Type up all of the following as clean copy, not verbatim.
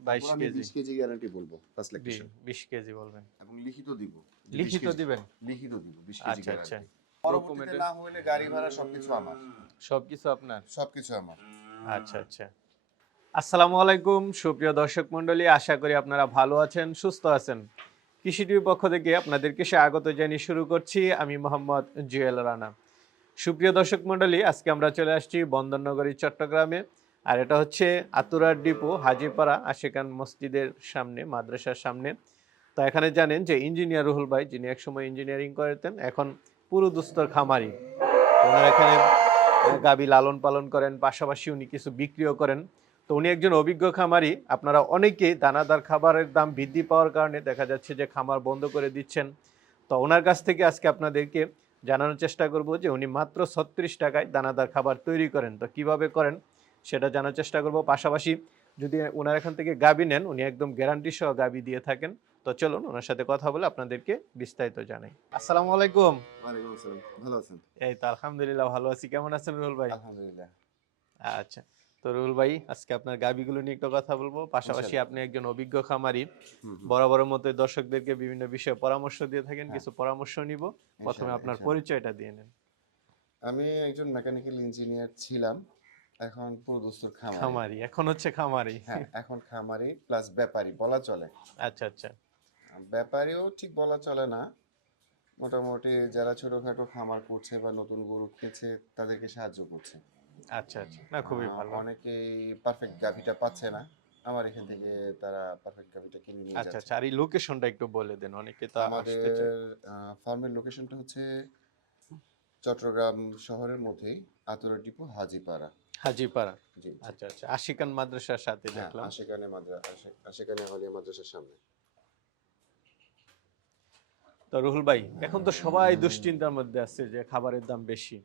22 আমি KG 20 KG guarantee বলবো first lactation 20 KG বলবেন এবং লিখিত দিব। লিখিত দিবেন 20 কেজি আচ্ছা আচ্ছা গ্যারান্টি। পরবর্তীতে না হলে গাড়ি ভাড়া সবকিছু আমার। সবকিছু আপনার সবকিছু আমার। আচ্ছা আচ্ছা আসসালামু আলাইকুম সুপ্রিয় দর্শক মণ্ডলী, আশা করি আপনারা ভালো আছেন, সুস্থ আছেন। কৃষি টিভির পক্ষ থেকে আপনাদেরকে স্বাগত জানিয়ে শুরু করছি আমি মোহাম্মদ জুয়েল রানা। সুপ্রিয় দর্শক মণ্ডলী, আজকে আমরা চলে আসছি বন্দরনগরী চট্টগ্রামে। আর এটা হচ্ছে আতুরার ডিপো হাজীপাড়া আশিকান মসজিদের সামনে, মাদ্রাসার সামনে। তো এখানে জানেন যে ইঞ্জিনিয়ার রুহুল ভাই, যিনি একসময় ইঞ্জিনিয়ারিং করতেন, এখন পুরো দুস্তর খামারি। ওনার এখানে গাবি লালন পালন করেন, পাশাপাশি উনি কিছু বিক্রিও করেন। তো উনি একজন অভিজ্ঞ খামারি। আপনারা অনেকেই দানাদার খাবারের দাম বৃদ্ধি পাওয়ার কারণে দেখা যাচ্ছে যে খামার বন্ধ করে দিচ্ছেন। তো ওনার কাছ থেকে আজকে আপনাদেরকে জানানোর চেষ্টা করব যে উনি মাত্র 36 টাকায় দানাদার খাবার তৈরি করেন। তো কিভাবে করেন সেটা জানার চেষ্টা করব। পাশাপাশি যদি ওনার এখান থেকে গাবি নেন, উনি একদম গ্যারান্টি সহ গাবি দিয়ে থাকেন। তো চলুন ওনার সাথে কথা বলে আপনাদেরকে বিস্তারিত জানাই। আসসালামু আলাইকুম। ওয়ালাইকুম আসসালাম। ভালো আছেন? এই তো আলহামদুলিল্লাহ ভালো আছি। কেমন আছেন রুহুল ভাই? আলহামদুলিল্লাহ। আচ্ছা, তো রুহুল ভাই আজকে আপনার গাবিগুলো নিয়ে একটু কথা বলবো। পাশাপাশি ইনশাআল্লাহ। আপনি একজন অভিজ্ঞ খামারি, হুম, হুম। বরাবরের মতো দর্শকদেরকে বিভিন্ন বিষয়ে পরামর্শ দিয়ে থাকেন, হ্যাঁ, কিছু পরামর্শ নিব। প্রথমে ইনশাআল্লাহ, আপনার ইনশাআল্লাহ। পরিচয়টা দিয়ে নেন। আমি একজন মেকানিক্যাল ইঞ্জিনিয়ার ছিলাম। এখন পুরো দস্তুর খামারি। খামারি, এখন হচ্ছে খামারি। হ্যাঁ, এখন খামারি প্লাস ব্যাপারী বলা চলে। আচ্ছা আচ্ছা ব্যাপারীও ঠিক বলা চলে না। মোটামুটি যারা ছোটখাটো খামার করছে বা নতুন গরু কিনছে তাদেরকে সাহায্য করছে। আচ্ছা আচ্ছা, না খুবই ভালো। অনেকেই পারফেক্ট গাভিটা পাচ্ছে না। আমার এখান থেকে তারা পারফেক্ট গাভিটা কিনে নিয়ে আচ্ছা যাচ্ছে। আচ্ছা, আর এই লোকেশনটা একটু বলে দেন, অনেকে তো আমাদের আসতে চায়। ফার্মের লোকেশনটা হচ্ছে চট্টগ্রাম শহরের মধ্যেই আতুরা ডিপো হাজীপাড়া। হাজীপাড়া। জি, জি। আচ্ছা আচ্ছা, আশিকান মাদ্রাসার সাথে হ্যাঁ, দেখলাম। আশিকানে আলিয়া মাদ্রাসার সামনে। তো রুহুল ভাই, এখন তো সবাই দুশ্চিন্তার মধ্যে আছে যে খাবারের দাম বেশি,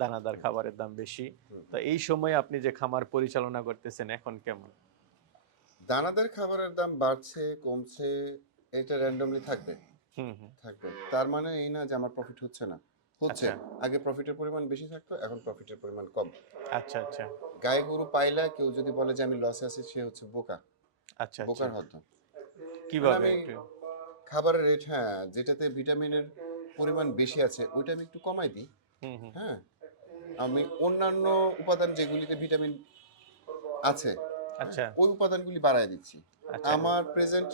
দানাদার খাবারের দাম বেশি। হুম। তো এই সময় আপনি যে খামার পরিচালনা করতেছেন এখন কেমন? দানাদার খাবারের দাম বাড়ছে, কমছে, এটা র্যান্ডমলি থাকবে। হুম হুম। থাকবে। তার মানে এই না যে আমার প্রফিট হচ্ছে না। হচ্ছে। আচ্ছা আগে প্রফিটের পরিমাণ বেশি থাকতো, এখন প্রফিটের পরিমাণ কম। আচ্ছা আচ্ছা গায়ে গরু পাইলা কেউ যদি বলে যে আমি লসে আছি সে হচ্ছে বোকা। আচ্ছা আচ্ছা, বোকার হদ্দ। মানে কিভাবে আমি একটু? খাবারের রেট, হ্যাঁ, যেটাতে ভিটামিনের পরিমাণ বেশি আছে ওইটা আমি একটু কমাই দিই। হুম হুম। হ্যাঁ? আমি অন্যান্য উপাদান যেগুলিতে ভিটামিন আছে, হ্যাঁ, আচ্ছা ওই উপাদানগুলি বাড়ায় দিচ্ছি। আচ্ছা, আমার প্রেজেন্ট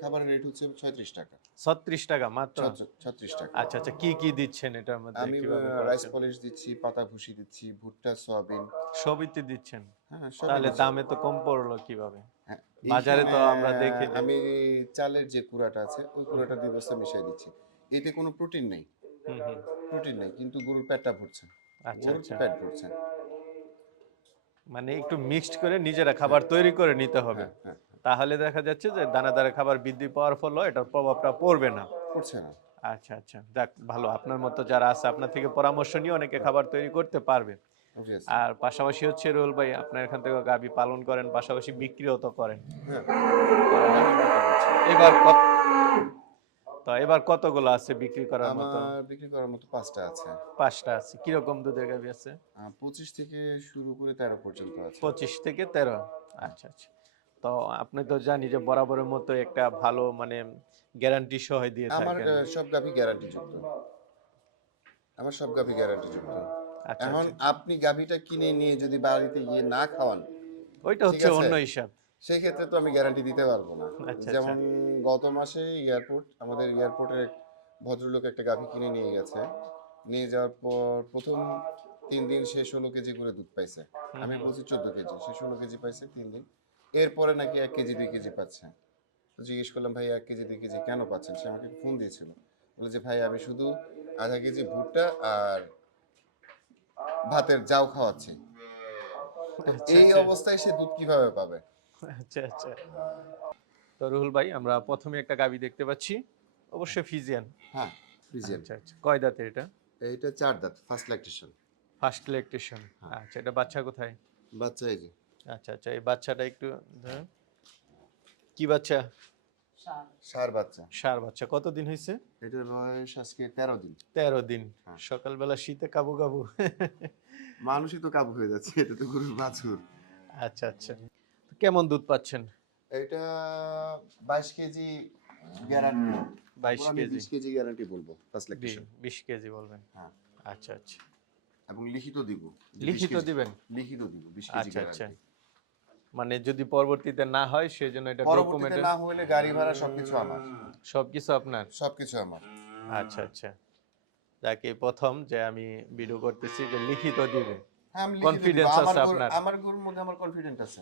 খাবারের রেট হচ্ছে 36 টাকা। 36 টাকা মাত্র? 36 টাকা। আচ্ছা আচ্ছা, কি কি দিচ্ছেন এটার মধ্যে, আমি কিভাবে রাইস করাচ্ছেন? পলিশ দিচ্ছি, পাতা ভুসি দিচ্ছি, ভুট্টা, সয়াবিন। সবই তো দিচ্ছেন? হ্যাঁ, সবই তাহলে দিচ্ছি। দামে তো কম পড়লো কিভাবে? হ্যাঁ, বাজারে এইখানে তো আমরা দেখি যে আমি চালের যে কুড়াটা আছে ওই হুম কুড়াটা 2 বস্তা মিশিয়ে দিচ্ছি। এতে কোনো প্রোটিন নেই। হুম হুম। প্রোটিন নেই কিন্তু গরুর পেটটা ভরছে। আচ্ছা গরুর আচ্ছা, পেট ভরছে। মানে একটু মিক্সড করে নিজেরা হ্যাঁ, খাবার তৈরি করে নিতে হবে। হ্যাঁ, হ্যাঁ, হ্যাঁ। তাহলে দেখা যাচ্ছে যে দানাদার খাবার বৃদ্ধি পাওয়ার ফলে এটার প্রভাবটা পড়বে না। পড়ছে না। আচ্ছা আচ্ছা, দেখ ভালো, আপনার মতো যারা আছে আপনার থেকে পরামর্শ নিয়ে অনেকে খাবার তৈরি করতে পারবে। অবভিয়াসলি। আর পাশাপাশি হচ্ছে রুল ভাই, আপনার এখান থেকে গাভী পালন করেন, পাশাপাশি বিক্রিও তো করেন। হ্যাঁ, তো গাভীর বিক্রি করছি। এবার কত, তো এবার কতগুলো আছে বিক্রি করার মতো? আমার বিক্রি করার মতো 5 টা আছে। 5টা আছে। কিরকম দুধের গাভী আছে? 25 থেকে শুরু করে 13 পর্যন্ত আছে। 25 থেকে 13। আচ্ছা আচ্ছা, তো আপনি তো জানি যে বরাবরের মতো একটা ভালো মানে গ্যারান্টি সহ দিয়ে আমার থাকেন। সব গাভী গ্যারান্টি যুক্ত। আমার সব গাভী গ্যারান্টি যুক্ত। আচ্ছা এখন আচ্ছা, আপনি গাভীটা কিনে নিয়ে যদি বাড়িতে গিয়ে না খাওয়ান, ওইটা ঠিক হচ্ছে আছে? অন্য হিসাব। সেই ক্ষেত্রে তো আমি গ্যারান্টি দিতে পারবো না। আচ্ছা আচ্ছা। যেমন গত মাসে আমাদের এয়ারপোর্টের এক ভদ্রলোক একটা গাভী কিনে নিয়ে গেছে। নিয়ে যাওয়ার পর ১ম ৩ দিন সে ১৬ কেজি করে দুধ পাইছে। হুম আমি হুম। বলছি ১৪ কেজি। সে ১৬ কেজি পাইছে ৩ দিন। এরপরে নাকি ১ কেজি ২ কেজি পাচ্ছে। তো জিজ্ঞেস করলাম, "ভাই ১ কেজি ২ কেজি কেন পাচ্ছেন?" সে আমাকে ফোন দিয়েছিল। বলে যে, "ভাই আমি শুধু ০.৫ কেজি ভুট্টা আর ভাতের জাউ খাওয়াচ্ছি।" তো আচ্ছা এই আচ্ছা অবস্থায় সে দুধ কিভাবে পাবে? আচ্ছা আচ্ছা। তো রুহুল ভাই, আমরা প্রথমে একটা গাভী দেখতে পাচ্ছি, অবশ্যই ফিজিয়ান। হ্যাঁ, ফ্রিজিয়ান। আচ্ছা আচ্ছা, কয় দাঁতের এটা? এইটা ৪ দাঁত, ফার্স্ট ল্যাকটেশন। First lactation. হ্যাঁ, আচ্ছা, এটা বাচ্চা কোথায়? বাচ্চা এই যে আচ্ছা আচ্ছা, এই বাচ্চাটা একটু ধরেন। কি বাচ্চা? ষাঁড় বাচ্চা। ষাঁড় বাচ্চা। কতদিন হয়েছে? এটার বয়স আজকে ১৩ দিন। 13 দিন। হ্যাঁ, সকালবেলা শীতে কাবু কাবু। মানুষই তো কাবু হয়ে যাচ্ছে। এটা তো গরুর বাছুর। আচ্ছা আচ্ছা, তো কেমন দুধ পাচ্ছেন? এটা 22 কেজি গ্যারান্টি। 22 আমি কেজি 20 কেজি গ্যারান্টি বলবো ফার্স্ট ল্যাকটেশন। 20 কেজি বলবেন। হ্যাঁ, আচ্ছা আচ্ছা, এবং লিখিত দিব যে 20 লিখিত কেজি, দিবেন। লিখিত দিব 20 কেজি আচ্ছা আচ্ছা, গ্যারান্টি। মানে যদি পরবর্তীতে না হয় সেজন্য এটা পরবর্তীতে ডকুমেন্টে না হলে গাড়ি ভাড়া সবকিছু আমার, সবকিছু আপনার। সবকিছু আমার। আচ্ছা আচ্ছা, যাকে প্রথম যে আমি ভিডিও করতেছি যে লিখিত দিবে, হ্যাঁ, আমি লিখিত দিব। কনফিডেন্স আছে আপনার। আমার গরুর মধ্যে আমার কনফিডেন্ট আছে।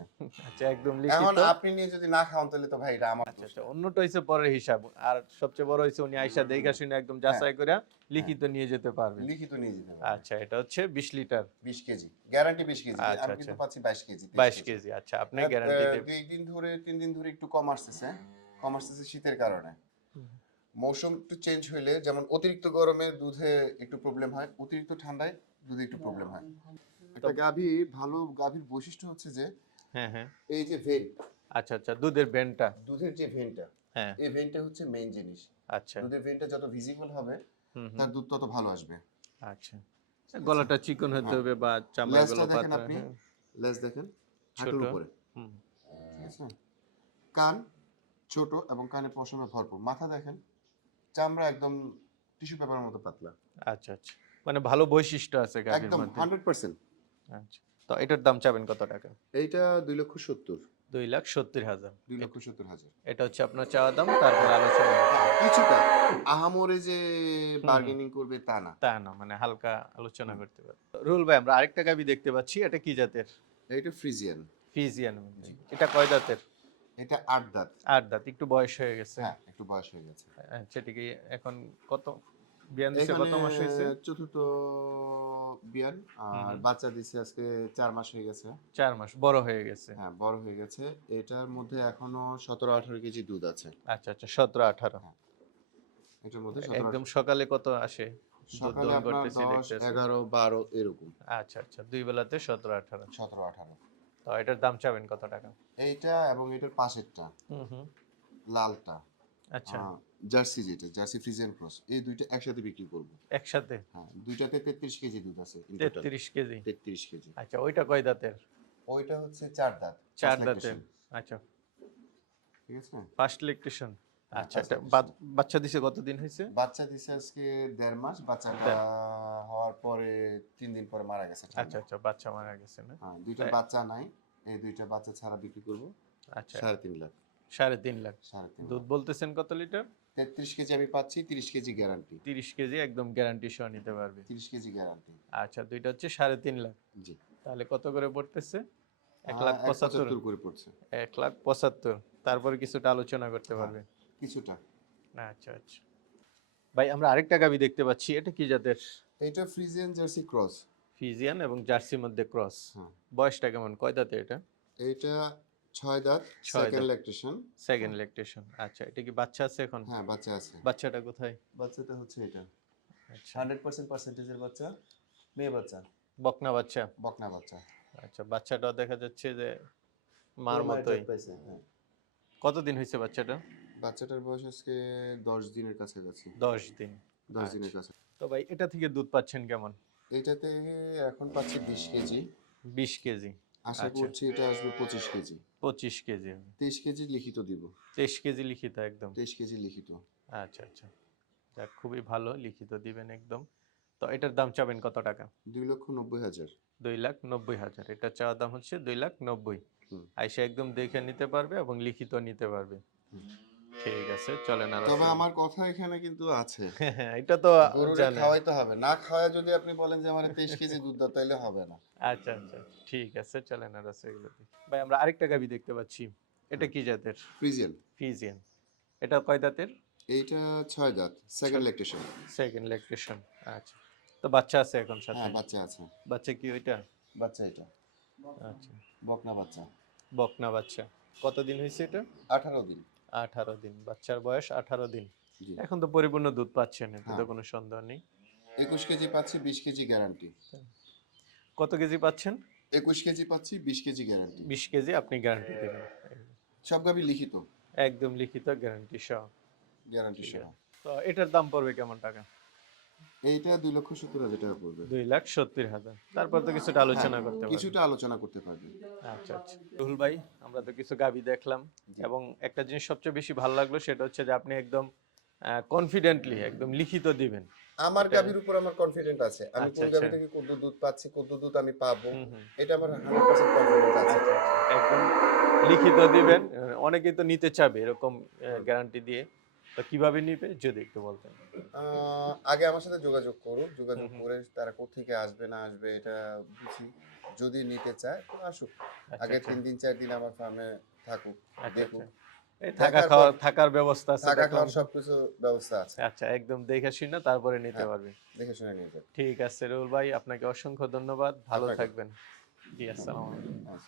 আচ্ছা, একদম এখন লিখিত। আপনি নিয়ে যদি না খাওয়ান তাহলে তো ভাই এটা আমার আচ্ছা দোষ আচ্ছা, না। অন্যটা হইছে পরের হিসাব, আর সবচেয়ে বড় হইছে উনি আইসা দেখা শুনে একদম হ্যাঁ, যাচাই করে হ্যাঁ, লিখিত নিয়ে যেতে পারবেন। লিখিত নিয়ে যেতে পারবে। আচ্ছা, এটা হচ্ছে 20 লিটার। 20 KG guarantee, 20 KG. আচ্ছা আমি আচ্ছা, কিন্তু পাচ্ছি 22 কেজি, 23 22 কেজি। কেজি। আচ্ছা, আপনি গ্যারান্টি দেবেন। 2 দিন ধরে 3 দিন ধরে একটু কম আসতেছে শীতের কারণে। মৌসুম একটু চেঞ্জ হইলে, যেমন অতিরিক্ত গরমে দুধে একটু প্রবলেম হয়, অতিরিক্ত ঠান্ডায় দুধে একটু প্রবলেম হয়। একটা গাভী, ভালো গাভীর বৈশিষ্ট্য হচ্ছে যে হ্যাঁ হ্যাঁ, এই যে ভেন্ট, আচ্ছা আচ্ছা, দুধের ব্যান্ডটা। দুধের যে ভেন্টটা, হ্যাঁ, এই ভেন্টটা হচ্ছে মেইন জিনিস। আচ্ছা। দুধের ভেন্টটা যত ভিজিবল হবে হুম হুম, তার দুধ তত ভালো আসবে। আচ্ছা। গলাটা চিকন হতে হ্যাঁ, হবে বা লেজটা চামড়াগুলো দেখেন পাতলা, আপনি, হ্যাঁ, লেজ দেখেন ছোট। হাঁটুর উপরে, হুম, ঠিক আছে? কান ছোট এবং কানে পশমে ভরপুর। মাথা দেখেন, চামড়া একদম টিস্যু পেপারের মতো পাতলা। আচ্ছা আচ্ছা, মানে ভালো বৈশিষ্ট্য আছে গাভীর একদম মধ্যে। 100%। আচ্ছা, তো এটার দাম চাবেন কত টাকা? এইটা 2,70,000। 2,70,000। 2,70,000। এটা হচ্ছে আপনার চাওয়া দাম, তারপর আলোচনা। কিছুটা আহামরি যে হুম হুম, বার্গেনিং করবে তা না। তা না, মানে হালকা আলোচনা হুম। করতে পারবে। রুল ভাই, আমরা আরেকটা গাভী দেখতে পাচ্ছি, এটা কি জাতের? এইটা ফ্রিজিয়ান। ফিজিয়ান। জি। এটা কয় দাঁতের? এটা 8 দাঁত। 8 দাঁত, একটু বয়স হয়ে গেছে। হ্যাঁ, একটু বয়স হয়ে গেছে। সেটা কি এখন কত বিয়ান দিছে, এখানে কত মাস হয়েছে? চতুর্থ বিয়ান, হুম আর হুম, বাচ্চা দিছে আজকে 4 মাস হয়ে গেছে। 4 মাস, বড় হয়ে গেছে। হ্যাঁ, বড় হয়ে গেছে। এটার মধ্যে এখনো 17-18 কেজি দুধ আছে। আচ্ছা আচ্ছা, 17-18। হ্যাঁ, এটার মধ্যে 17-18। একদম সকালে কত আসে? দুধ সকালে দহন আপনার করতেছি 10, দেখতেছি। 11, 12 এরকম। আচ্ছা আচ্ছা, দুই বেলাতে 17-18। 17-18। তো এটার দাম চাবেন কত টাকা? এইটা এবং এটার পাশেরটা, হুম হুম, লালটা, আচ্ছা, জার্সি, যেটা জার্সি ফ্রিজিয়ান ক্রস, এই দুইটা একসাথে বিক্রি করব। একসাথে হ্যাঁ, দুইটাতে 33 কেজি দুধ আছে ইন টোটাল। 33 কেজি। 33 কেজি। আচ্ছা, ওইটা কয় দাঁতের? ওইটা হচ্ছে 4 দাঁত, 4 ফার্স্ট দাঁতের। ল্যাকটেশন। আচ্ছা, ঠিক আছে? First electrician. হ্যাঁ, আচ্ছা, ফার্স্ট এটা ল্যাকটেশন। বাচ্চা দিছে কতদিন হয়েছে? বাচ্চা দিছে আজকে 1.5 মাস। বাচ্চাটা দেড়। হওয়ার পরে 3 দিন পরে মারা গেছে আচ্ছা ঠান্ডায়। আচ্ছা, বাচ্চা মারা গেছে না? হ্যাঁ, দুইটা তাই। বাচ্চা নাই। এই দুইটা বাচ্চা ছাড়া বিক্রি করব আচ্ছা, 3.5 লাখ। 3.5 লাখ। 3.5 দুধ লাখ। বলতেছেন কত লিটার? 33 কেজি আমি পাচ্ছি, 30 কেজি গ্যারান্টি। 30 কেজি একদম গ্যারান্টি সহ নিতে পারবে। 30 কেজি গ্যারান্টি। আচ্ছা, দুইটা হচ্ছে 3.5 লাখ। জি। তাহলে কত করে পড়তেছে? 1,75,000। 1.75 করে পড়ছে। 1,75,000, তারপরে কিছুটা আলোচনা করতে হ্যাঁ, পারবে। কিছুটা। আচ্ছা আচ্ছা, ভাই আমরা আরেকটা গাভী দেখতে পাচ্ছি, এটা কি জাতের? এটা ফ্রিজিয়ান জার্সি ক্রস। ফিজিয়ান এবং জার্সির মধ্যে ক্রস। হ্যাঁ, বয়সটা কেমন, কয় দাঁতে এটা? এইটা 6 দাঁত, 6 সেকেন্ড দাঁত, ল্যাকটেশন। Second lactation. আচ্ছা, এটা কি বাচ্চা আছে এখন? হ্যাঁ, বাচ্চা আছে। বাচ্চাটা কোথায়? বাচ্চাটা হচ্ছে এটা আচ্ছা, 100% পার্সেন্টেজের বাচ্চা, মেয়ে বাচ্চা, বকনা বাচ্চা। বকনা বাচ্চা। আচ্ছা, বাচ্চাটাও দেখা যাচ্ছে যে মার পুরো মায়ের মতোই। জাত পাইছে। হ্যাঁ, কতদিন হয়েছে বাচ্চাটা? বাচ্চাটার বয়স আজকে 10 দিনের কাছাকাছি। 10 দিন। 10 আচ্ছা, দিনের কাছে। তো ভাই এটা থেকে দুধ পাচ্ছেন কেমন? এইটাতে এখন পাচ্ছি 20 কেজি। 20 কেজি। আশা আচ্ছা, করছি এটা আসবে 25 কেজি। 25 কেজি। 23 কেজি লিখিত দিব। 23 কেজি লিখিত একদম। 23 কেজি লিখিত। আচ্ছা আচ্ছা, যাক খুবই ভালো, লিখিত দিবেন একদম। তো এটার দাম চাবেন কত টাকা? 2,90,000। 2,90,000। এটা চাওয়া দাম হচ্ছে 2,90,000। হুম, আইসা একদম দেখে নিতে পারবে এবং লিখিত নিতে পারবে। হুম। ঠিক আছে, চলেন আর তবে আমার কথা এখানে কিন্তু আছে। হ্যাঁ, এটা তো গরুরে জানে। খাওয়াইতে হবে। না খাওয়ায় যদি আপনি বলেন যে আমার 23 কেজি দুধ দাও, তাইলে হবে না। আচ্ছা আচ্ছা, ঠিক আছে, চলেন আর এগুলো দেখি। ভাই আমরা আরেকটা গাভী দেখতে পাচ্ছি, এটা হ্যাঁ, কি জাতের? ফ্রিজিয়ান। ফিজিয়ান। এটা কয় দাঁতের? এইটা 6 দাঁত, সেকেন্ড ল্যাকটেশন। Second lactation. আচ্ছা, তো বাচ্চা আছে এখন সাথে? হ্যাঁ, বাচ্চা আছে। বাচ্চা কি ওইটা? বাচ্চা এটা আচ্ছা, বকনা বাচ্চা। বকনা বাচ্চা। কতদিন হয়েছে এটা? 18 দিন। 18 দিন, বাচ্চার বয়স 18 দিন। জি। এখন তো পরিপূর্ণ দুধ পাচ্ছেন, এতে তো হ্যাঁ, কোনো সন্দেহ নেই। 21 কেজি পাচ্ছি, 20 কেজি গ্যারান্টি। কত কেজি পাচ্ছেন? 21 কেজি পাচ্ছি, 20 কেজি গ্যারান্টি। 20 কেজি আপনি গ্যারান্টি দেবেন? সব গাবি লিখিত, একদম লিখিত গ্যারান্টি সহ। গ্যারান্টি ঠিক সহ। আছে, তো এটার দাম পড়বে কেমন টাকা? এইটা 2,70,000 টাকা পড়বে। 2,70,000। তারপর তো কিছুটা হ্যাঁ, আলোচনা করতে পারবেন। কিছুটা আলোচনা করতে পারবেন। আচ্ছা আচ্ছা, রুহুল ভাই, আমরা তো কিছু গাভী দেখলাম জি। এবং একটা জিনিস সবচেয়ে বেশি ভালো লাগলো সেটা হচ্ছে যে আপনি একদম কনফিডেন্টলি একদম লিখিত দিবেন। আমার এটা গাভীর উপর আমার কনফিডেন্ট আছে। আমি আচ্ছা কোন আচ্ছা। গাভী থেকে কত দুধ পাচ্ছি, কত দুধ আমি পাবো, হুম হুম। এটা আমার 100% কনফিডেন্ট আছে। আচ্ছা আচ্ছা, একদম লিখিত দিবেন। অনেকেই তো নিতে চাবে এরকম হুম। গ্যারান্টি দিয়ে। তো কিভাবে নিবে যদি একটু বলতেন। আগে আমার সাথে যোগাযোগ করুক। হুম যোগাযোগ হুম। করে তারা কোত্থেকে আসবে না আসবে এটা বুঝি। যদি নিতে চায় তো আসুক। আচ্ছা আগে আচ্ছা ৩ দিন ৪ দিন আমার ফার্মে থাকুক, আচ্ছা আচ্ছা। দেখুক। এই থাকা দেখার খাওয়া পর থাকার ব্যবস্থা আছে থাকা দেখলাম খাওয়ার তো। সবকিছু ব্যবস্থা আছে। আচ্ছা, একদম দেখে শুনে তারপরে নিতে হ্যাঁ, পারবে। দেখে শুনে নিয়ে যাবে। ঠিক আছে রুহুল ভাই, আপনাকে অসংখ্য ধন্যবাদ। ভালো আপনাকেও। থাকবেন। জি, আসসালামু আলাইকুম। আচ্ছা।